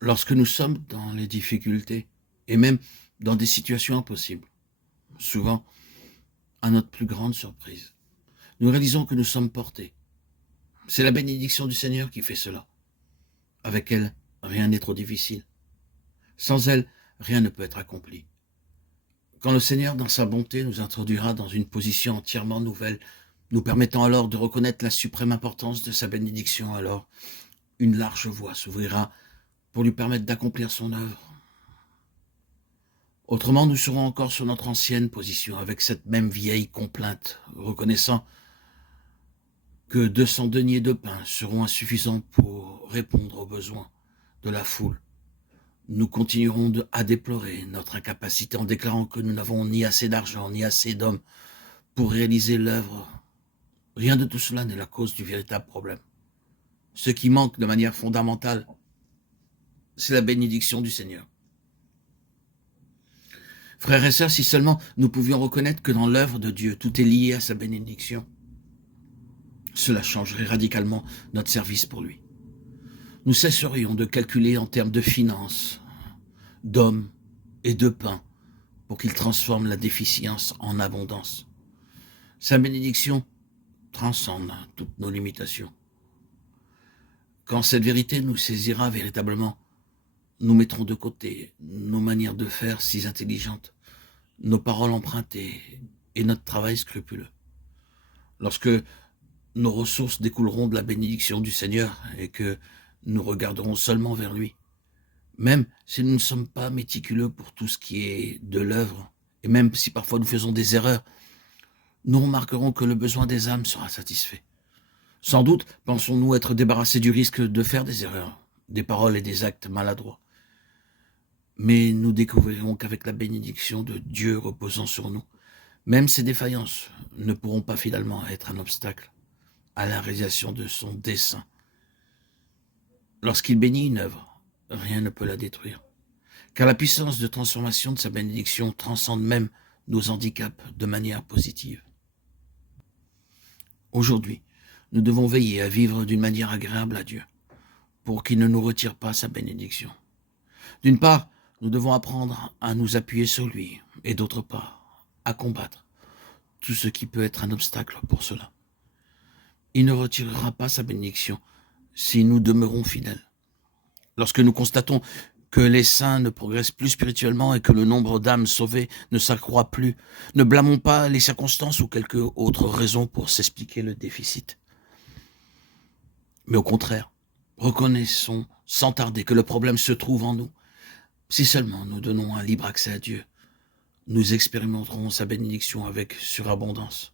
Lorsque nous sommes dans les difficultés, et même dans des situations impossibles, souvent, à notre plus grande surprise, nous réalisons que nous sommes portés. C'est la bénédiction du Seigneur qui fait cela. Avec elle, rien n'est trop difficile. Sans elle, rien ne peut être accompli. Quand le Seigneur, dans sa bonté, nous introduira dans une position entièrement nouvelle, nous permettant alors de reconnaître la suprême importance de sa bénédiction, alors une large voie s'ouvrira pour lui permettre d'accomplir son œuvre. Autrement, nous serons encore sur notre ancienne position, avec cette même vieille complainte, reconnaissant que 200 deniers de pain seront insuffisants pour répondre aux besoins de la foule. Nous continuerons à déplorer notre incapacité en déclarant que nous n'avons ni assez d'argent, ni assez d'hommes pour réaliser l'œuvre. Rien de tout cela n'est la cause du véritable problème. Ce qui manque de manière fondamentale, c'est la bénédiction du Seigneur. Frères et sœurs, si seulement nous pouvions reconnaître que dans l'œuvre de Dieu, tout est lié à sa bénédiction, cela changerait radicalement notre service pour lui. Nous cesserions de calculer en termes de finances, d'hommes et de pain pour qu'il transforme la déficience en abondance. Sa bénédiction transcende toutes nos limitations. Quand cette vérité nous saisira véritablement, nous mettrons de côté nos manières de faire si intelligentes, nos paroles empruntées et notre travail scrupuleux. Lorsque nos ressources découleront de la bénédiction du Seigneur et que nous regarderons seulement vers lui, même si nous ne sommes pas méticuleux pour tout ce qui est de l'œuvre, et même si parfois nous faisons des erreurs, nous remarquerons que le besoin des âmes sera satisfait. Sans doute pensons-nous être débarrassés du risque de faire des erreurs, des paroles et des actes maladroits. Mais nous découvrirons qu'avec la bénédiction de Dieu reposant sur nous, même ces défaillances ne pourront pas finalement être un obstacle à la réalisation de son dessein. Lorsqu'il bénit une œuvre, rien ne peut la détruire, car la puissance de transformation de sa bénédiction transcende même nos handicaps de manière positive. Aujourd'hui, nous devons veiller à vivre d'une manière agréable à Dieu, pour qu'il ne nous retire pas sa bénédiction. D'une part, nous devons apprendre à nous appuyer sur lui, et d'autre part, à combattre tout ce qui peut être un obstacle pour cela. Il ne retirera pas sa bénédiction si nous demeurons fidèles. Lorsque nous constatons que les saints ne progressent plus spirituellement et que le nombre d'âmes sauvées ne s'accroît plus, ne blâmons pas les circonstances ou quelque autre raison pour s'expliquer le déficit. Mais au contraire, reconnaissons sans tarder que le problème se trouve en nous. Si seulement nous donnons un libre accès à Dieu, nous expérimenterons sa bénédiction avec surabondance.